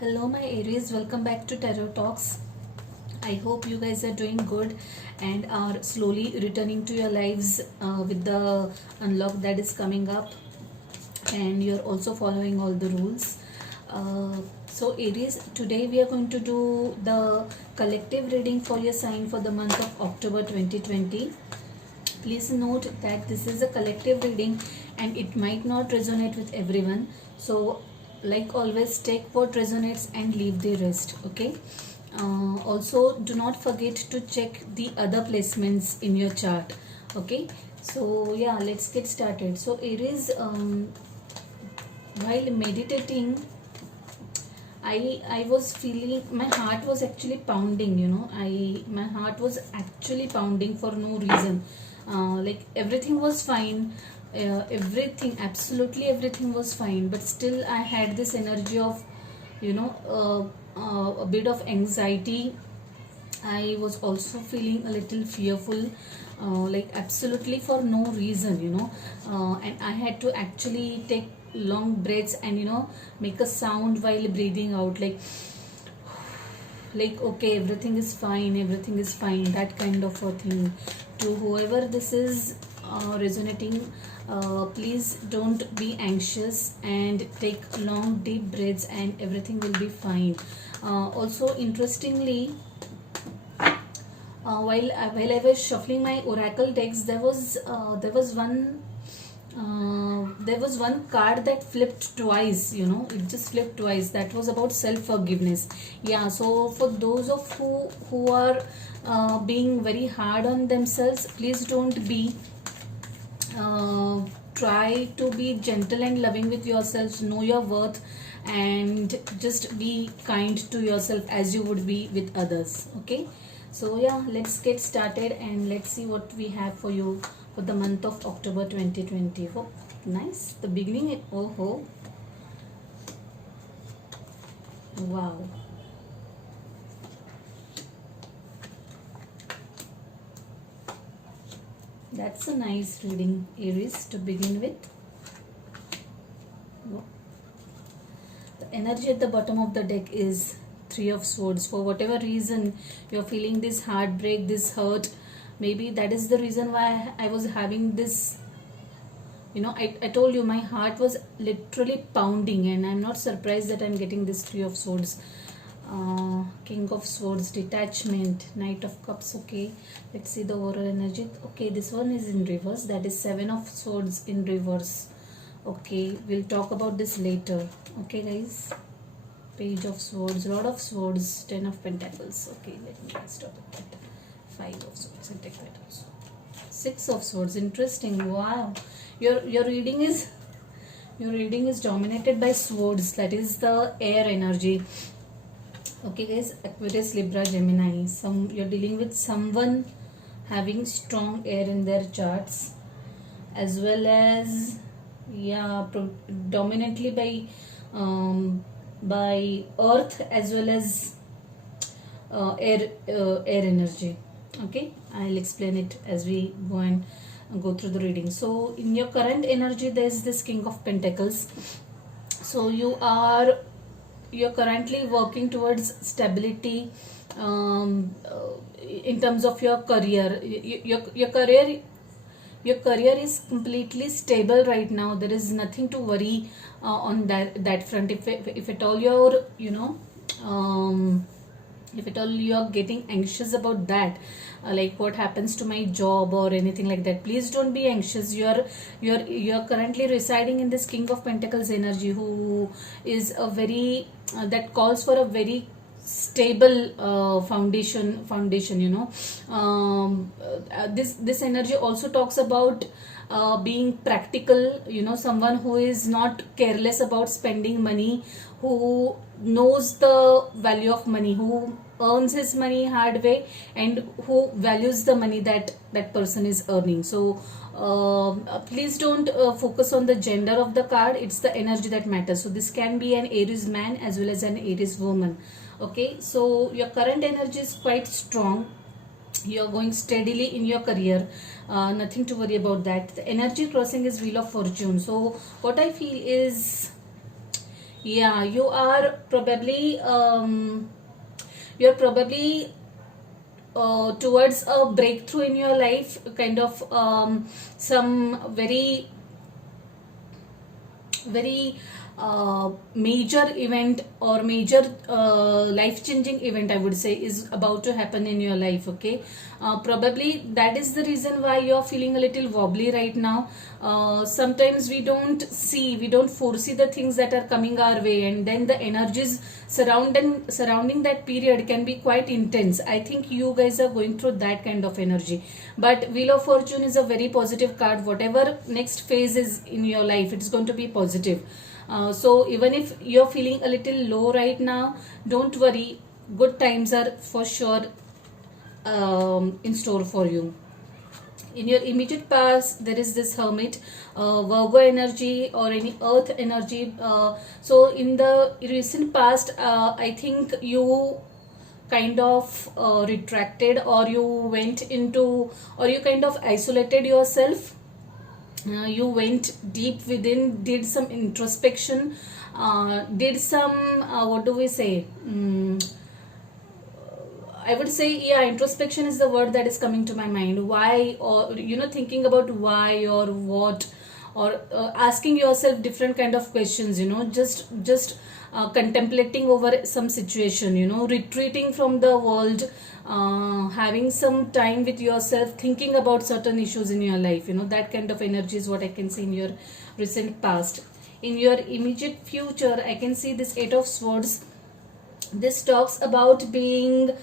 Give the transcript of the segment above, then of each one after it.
Hello, my Aries. Welcome back to Tarot Talks. I hope you guys are doing good and are slowly returning to your lives with the unlock that is coming up, and you're also following all the rules. So, Aries, today we are going to do the collective reading for your sign for the month of October 2020. Please note that this is a collective reading and it might not resonate with everyone. So, like always, take what resonates and leave the rest. Okay. Also, do not forget to check the other placements in your chart. Okay. So, yeah, let's get started. So, Aries, while meditating, I was feeling my heart was actually pounding. My heart was actually pounding for no reason. Like everything was fine, everything, absolutely everything was fine, but still I had this energy of, a bit of anxiety. I was also feeling a little fearful, like absolutely for no reason, and I had to actually take long breaths and make a sound while breathing out, like okay, everything is fine, that kind of a thing. To whoever this is resonating, please don't be anxious and take long deep breaths and everything will be fine. Also, interestingly, while I was shuffling my oracle decks, there was one card that flipped twice. It just flipped twice. That was about self forgiveness. Yeah. So for those of who are being very hard on themselves, please don't be. Try to be gentle and loving with yourselves. Know your worth, and just be kind to yourself as you would be with others. Okay. So yeah, let's get started and let's see what we have for you for the month of October 2020. Oh, nice. The beginning. Oh, wow. That's a nice reading, Aries, to begin with. Oh. The energy at the bottom of the deck is Three of Swords. For whatever reason you're feeling this heartbreak, this hurt, maybe that is the reason why I was having this. I told you my heart was literally pounding, and I'm not surprised that I'm getting this Three of Swords. King of Swords, detachment, Knight of Cups. Okay, let's see the overall energy. Okay, this one is in reverse, that is Seven of Swords in reverse. Okay, we'll talk about this later. Okay, guys. Page of Swords, Lord of Swords, Ten of Pentacles. Okay, let me stop at that. Five of Swords and take that also. Six of Swords. Interesting. Wow, your reading is dominated by swords. That is the air energy. Okay, guys. Aquarius, Libra, Gemini. You're dealing with someone having strong air in their charts, as well as dominantly by earth, as well as air energy. Okay, I'll explain it as we go through the reading. So in your current energy, there's this King of Pentacles. So you're currently working towards stability, in terms of your career. Your career is completely stable right now. There is nothing to worry on that front. If at all if at all you're getting anxious about that, like what happens to my job or anything like that, please don't be anxious. You're currently residing in this King of Pentacles energy, who is a very that calls for a very stable foundation. This energy also talks about being practical, someone who is not careless about spending money, who knows the value of money, who earns his money hard way, and who values the money that person is earning. So please don't focus on the gender of the card. It's the energy that matters. So this can be an Aries man as well as an Aries woman. Okay, so your current energy is quite strong. You're going steadily in your career. Nothing to worry about that. The energy crossing is Wheel of Fortune. So what I feel is Yeah, you are probably you're probably towards a breakthrough in your life, kind of some very major event or major life changing event, I would say, is about to happen in your life. Okay, probably that is the reason why you're feeling a little wobbly right now. Sometimes we don't foresee the things that are coming our way, and then the energies surrounding that period can be quite intense. I think you guys are going through that kind of energy. But Wheel of Fortune is a very positive card. Whatever next phase is in your life, it's going to be positive. So even if you're feeling a little low right now, don't worry. Good times are for sure in store for you. In your immediate past, there is this Hermit, Virgo energy or any earth energy. So in the recent past, I think you kind of retracted, or you went into, or you kind of isolated yourself. You went deep within, did some introspection, did some what do we say, I would say, yeah, introspection is the word that is coming to my mind. Why, or thinking about why or what, or asking yourself different kind of questions. Just contemplating over some situation. Retreating from the world, having some time with yourself, thinking about certain issues in your life. That kind of energy is what I can see in your recent past. In your immediate future, I can see this Eight of Swords. This talks about this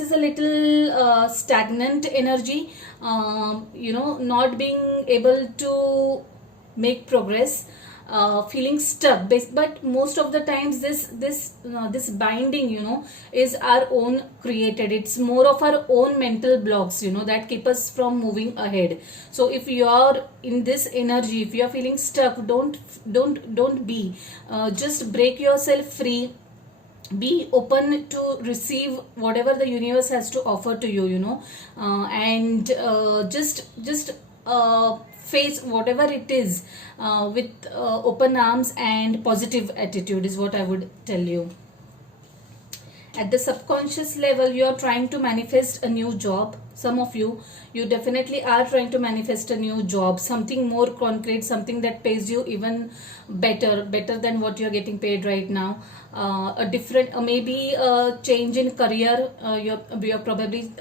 is a little stagnant energy, not being able to make progress, feeling stuck. But most of the times this binding, is our own created. It's more of our own mental blocks, that keep us from moving ahead. So if you're in this energy, if you're feeling stuck, don't be, just break yourself free. Be open to receive whatever the universe has to offer to you, and just face whatever it is with open arms and positive attitude, is what I would tell you. At the subconscious level, you are trying to manifest a new job. Some of you definitely are trying to manifest a new job, something more concrete, something that pays you even better than what you're getting paid right now. A different, maybe a change in career. You're probably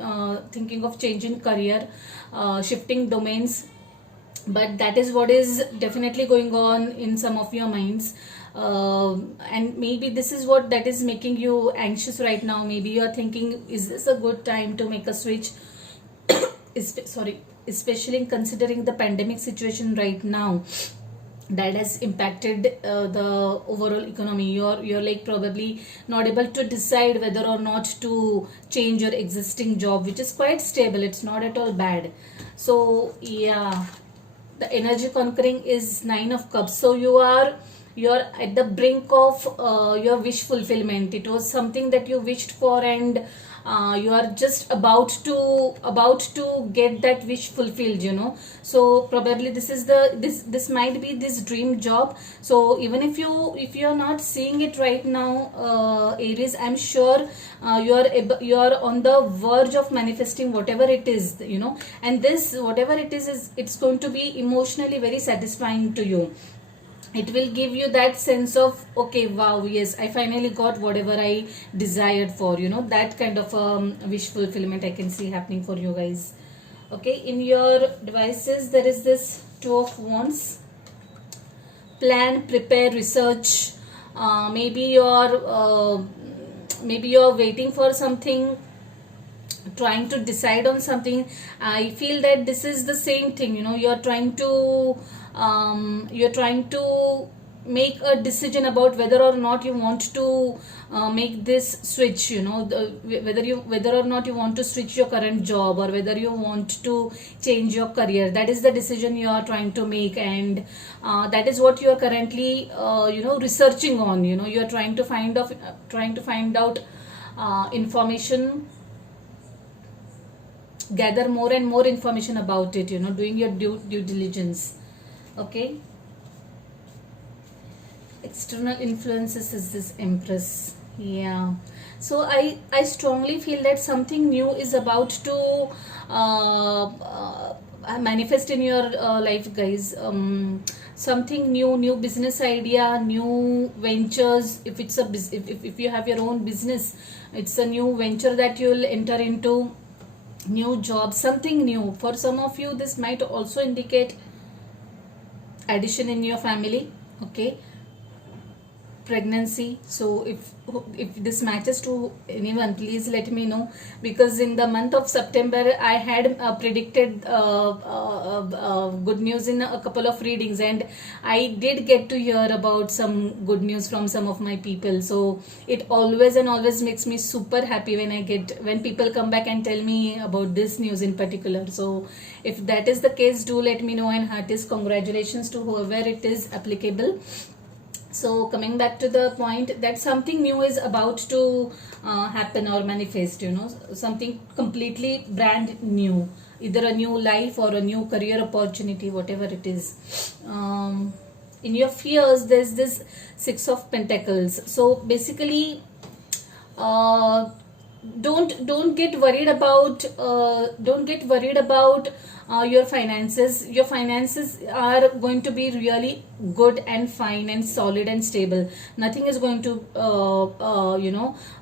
thinking of changing career, shifting domains, but that is what is definitely going on in some of your minds. And maybe this is what that is making you anxious right now. Maybe you are thinking, is this a good time to make a switch? Sorry, especially in considering the pandemic situation right now that has impacted the overall economy. You're like probably not able to decide whether or not to change your existing job, which is quite stable. It's not at all bad. So yeah, the energy conquering is Nine of Cups. So you're at the brink of your wish fulfillment. It was something that you wished for, and you are just about to get that wish fulfilled. So probably this might be this dream job. So even if you're not seeing it right now, Aries, I'm sure you're on the verge of manifesting whatever it is, and this whatever it is it's going to be emotionally very satisfying to you. It will give you that sense of, okay, wow, yes, I finally got whatever I desired for. That kind of wish fulfillment I can see happening for you guys. Okay, in your devices there is this Two of Wands. Plan, prepare, research. Maybe you're waiting for something, trying to decide on something. I feel that this is the same thing. You're trying to make a decision about whether or not you want to make this switch. Whether or not you want to switch your current job, or whether you want to change your career. That is the decision you are trying to make, and that is what you are currently researching on. You are trying to find out information, gather more and more information about it, doing your due diligence. Okay, External influences is this Empress. Yeah. So I strongly feel that something new is about to manifest in your life, guys. Something new business idea, new ventures. If it's a if you have your own business, it's a new venture that you'll enter into, new job, something new. For some of you, this might also indicate addition in your family. Okay, pregnancy. So if this matches to anyone, please let me know, because in the month of September I had predicted good news in a couple of readings, and I did get to hear about some good news from some of my people. So it always and always makes me super happy when people come back and tell me about this news in particular. So if that is the case, do let me know, and heartiest congratulations to whoever it is applicable. So coming back to the point that something new is about to happen or manifest, something completely brand new, either a new life or a new career opportunity, whatever it is. In your fears, there's this Six of Pentacles. So basically, don't get worried about your finances. Your finances are going to be really good and fine and solid and stable. Nothing is going to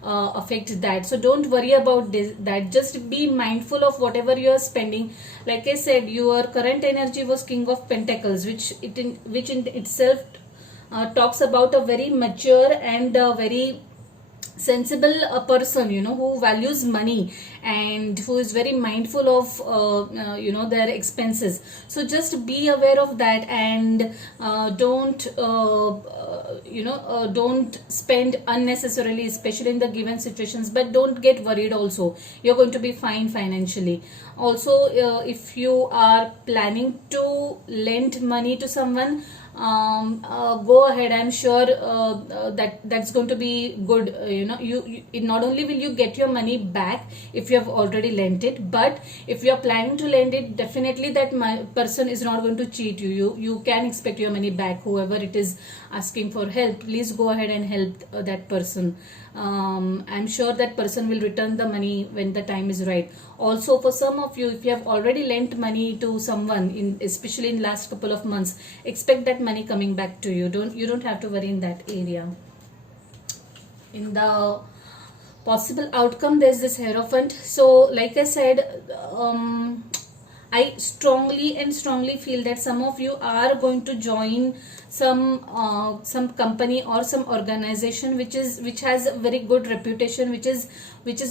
affect that. So don't worry about that. Just be mindful of whatever you are spending. Like I said, your current energy was King of Pentacles, which in itself talks about a very mature and very sensible person, who values money and who is very mindful of their expenses. So just be aware of that, and don't spend unnecessarily, especially in the given situations. But don't get worried also, you're going to be fine financially. Also, if you are planning to lend money to someone, go ahead. I'm sure that's going to be good. You not only will you get your money back if you have already lent it, but if you are planning to lend it, definitely that person is not going to cheat you. You can expect your money back. Whoever it is asking for help, please go ahead and help that person. I'm sure that person will return the money when the time is right. Also, for some of you, if you have already lent money to someone, especially in last couple of months, expect that money coming back to you. You don't have to worry in that area. In the possible outcome, there's this Hierophant. So like I said, I strongly feel that some of you are going to join some company or some organization which has a very good reputation, which is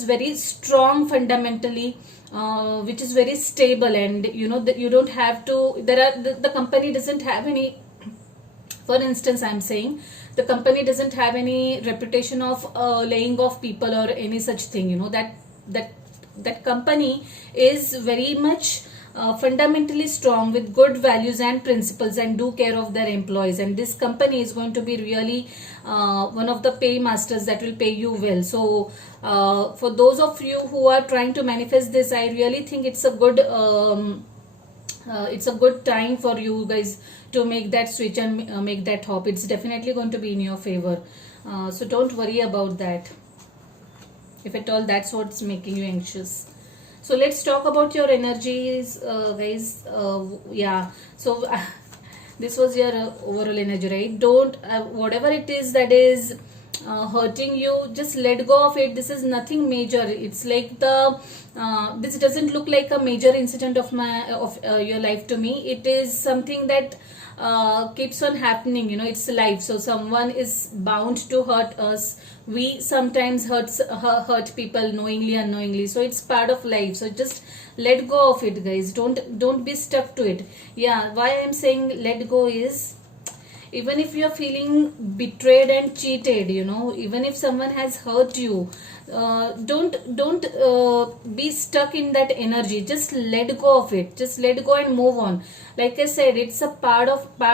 very strong fundamentally, which is very stable, and you don't have to. The company doesn't have any. For instance, I'm saying the company doesn't have any reputation of laying off people or any such thing. That company is very much fundamentally strong with good values and principles, and do care of their employees. And this company is going to be really one of the paymasters that will pay you well. So for those of you who are trying to manifest this, I really think it's a good time for you guys to make that switch and make that hop. It's definitely going to be in your favor. So don't worry about that, if at all that's what's making you anxious. So let's talk about your energies, guys. So this was your overall energy, right? Don't whatever it is that is hurting you, just let go of it. This is nothing major. It's like this doesn't look like a major incident of your life to me. It is something that keeps on happening. It's life. So someone is bound to hurt us. We sometimes hurt people knowingly, unknowingly. So it's part of life. So just let go of it, guys. Don't be stuck to it. Yeah, why I'm saying let go is, even if you're feeling betrayed and cheated, even if someone has hurt you, don't be stuck in that energy. Just let go of it. Just let go and move on. Like I said, it's a part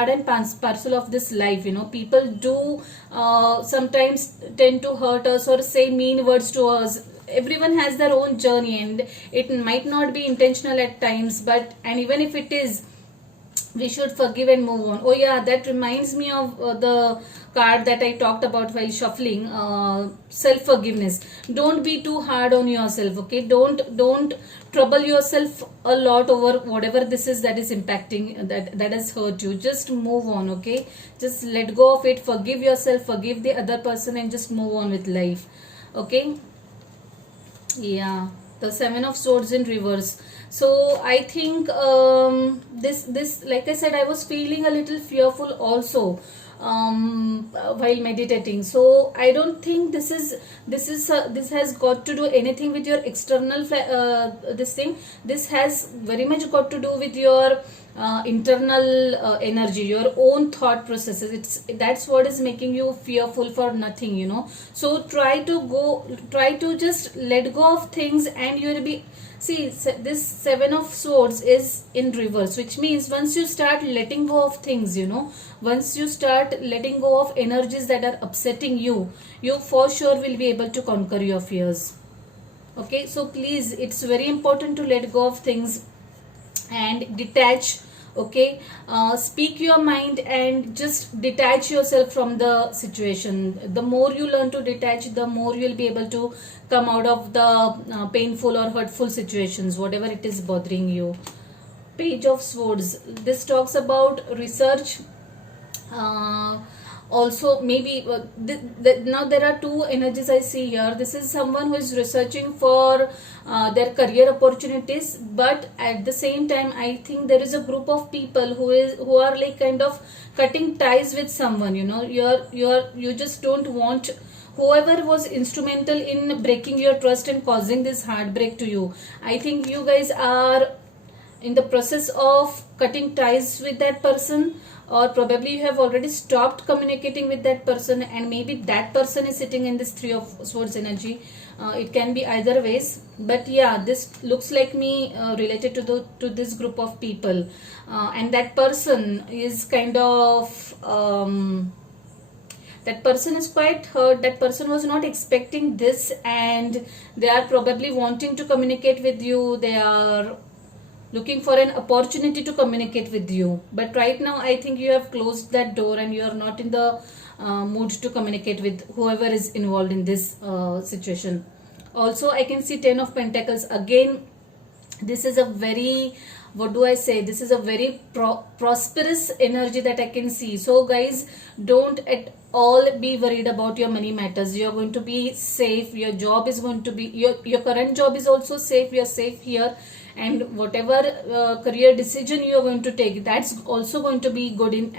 and parcel of this life. People do sometimes tend to hurt us or say mean words to us. Everyone has their own journey, and it might not be intentional at times, and even if it is, we should forgive and move on. Oh yeah, that reminds me of the card that I talked about while shuffling. Self forgiveness. Don't be too hard on yourself, okay? Don't trouble yourself a lot over whatever this is that is impacting, that has hurt you. Just move on, okay? Just let go of it, forgive yourself, forgive the other person, and just move on with life, okay? Yeah, the Seven of Swords in reverse. So I think this like I said, I was feeling a little fearful also while meditating. So I don't think this has got to do anything with your external this thing. This has very much got to do with your internal energy, your own thought processes. That's what is making you fearful for nothing, you know. So try to just let go of things, and you will be, see, this Seven of Swords is in reverse, which means once you start letting go of things, you know, once you start letting go of energies that are upsetting you, you for sure will be able to conquer your fears. Okay, so please, it's very important to let go of things and detach. Okay, speak your mind and just detach yourself from the situation. The more you learn to detach, the more you'll be able to come out of the painful or hurtful situations, whatever it is bothering you. Page of Swords, this talks about research. Also maybe now there are two energies I see here. This is someone who is researching for their career opportunities, but at the same time I think there is a group of people who are like kind of cutting ties with someone, you know. You just don't want whoever was instrumental in breaking your trust and causing this heartbreak to you. I think you guys are in the process of cutting ties with that person, or probably you have already stopped communicating with that person, and maybe that person is sitting in this Three of Swords energy. It can be either ways, but yeah, this looks like me related to this group of people, and that person is kind of that person is quite hurt. That person was not expecting this, and they are probably wanting to communicate with you. They are looking for an opportunity to communicate with you, but right now I think you have closed that door and you are not in the mood to communicate with whoever is involved in this situation. Also I can see Ten of Pentacles again. This is a very, what do I say, this is a very prosperous energy that I can see. So guys, don't at all be worried about your money matters. You are going to be safe. Your job is going to be, your current job is also safe. You are safe here, and whatever career decision you are going to take, that's also going to be good it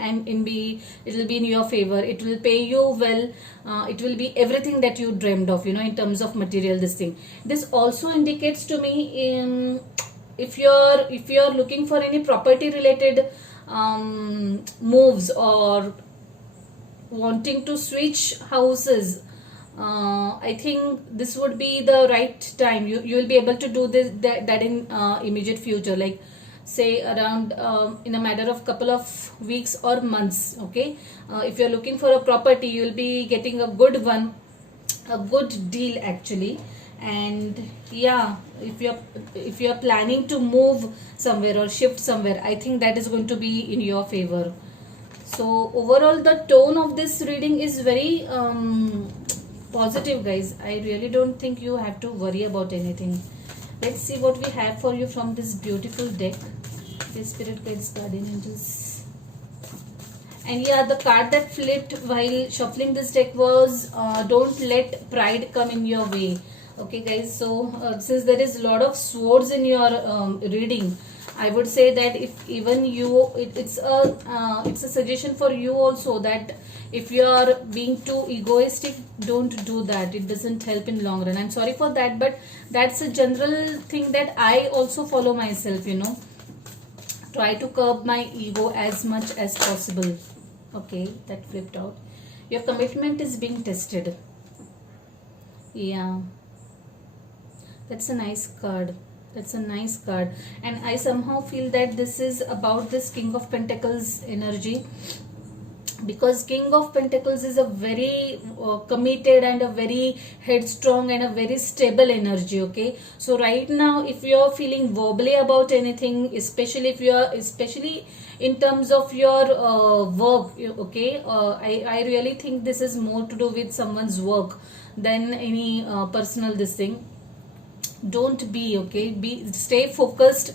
will be in your favor. It will pay you well. It will be everything that you dreamed of, you know, in terms of material. This also indicates to me, if you're looking for any property related moves, or wanting to switch houses, I think this would be the right time. You will be able to do that in immediate future, like say around in a matter of couple of weeks or months. Okay, if you're looking for a property, you will be getting a good one, a good deal actually. And yeah, if you're planning to move somewhere or shift somewhere, I think that is going to be in your favor. So overall the tone of this reading is very positive, guys. I really don't think you have to worry about anything. Let's see what we have for you from this beautiful deck. The Spirit Guides, Guardian Angels. And yeah, the card that flipped while shuffling this deck was don't let pride come in your way. Okay guys, so since there is a lot of swords in your reading, I would say that if even you, it's a suggestion for you also, that if you are being too egoistic, don't do that. It doesn't help in long run. I'm sorry for that, but that's a general thing that I also follow myself, you know. Try to curb my ego as much as possible. Okay, that flipped out. Your commitment is being tested. Yeah, that's a nice card. That's a nice card. And I somehow feel that this is about this King of Pentacles energy. because King of Pentacles is a very committed and a very headstrong and a very stable energy. Okay, so right now if you are feeling wobbly about anything, especially if you are, especially in terms of your work, okay, I really think this is more to do with someone's work than any personal this thing. Don't be, okay, be, stay focused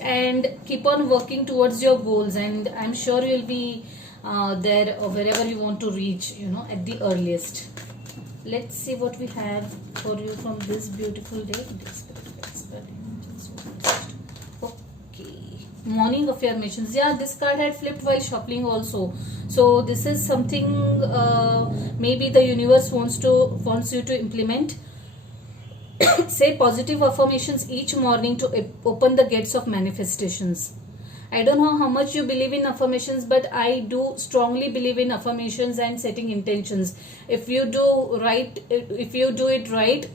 and keep on working towards your goals, and I'm sure you'll be there or wherever you want to reach, at the earliest. Let's see what we have for you from this beautiful day. Okay, morning affirmations. Yeah, this card had flipped while shuffling also, so this is something maybe the universe wants you to implement. Say positive affirmations each morning to open the gates of manifestations. I don't know how much you believe in affirmations, but I do strongly believe in affirmations and setting intentions. If you do it right,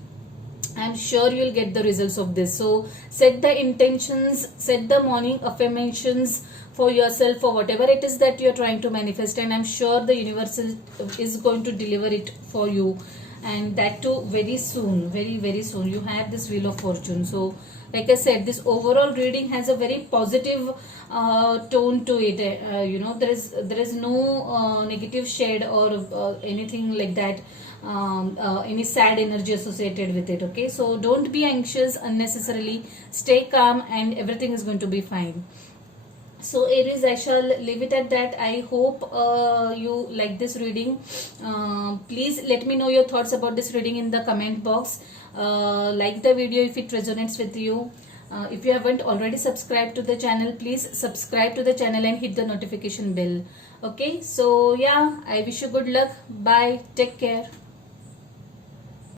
I'm sure you'll get the results of this. So set the intentions, set the morning affirmations for yourself, for whatever it is that you're trying to manifest, and I'm sure the universe is going to deliver it for you, and that too very soon, very very soon. You have this Wheel of Fortune. So like I said, this overall reading has a very positive tone to it. There is no negative shade or anything like that, any sad energy associated with it. Okay, so don't be anxious unnecessarily, stay calm, and everything is going to be fine. So Aries, I shall leave it at that. I hope you like this reading. Please let me know your thoughts about this reading in the comment box. Like the video if it resonates with you. If you haven't already subscribed to the channel, please subscribe to the channel and hit the notification bell. Okay, so yeah, I wish you good luck. Bye, take care.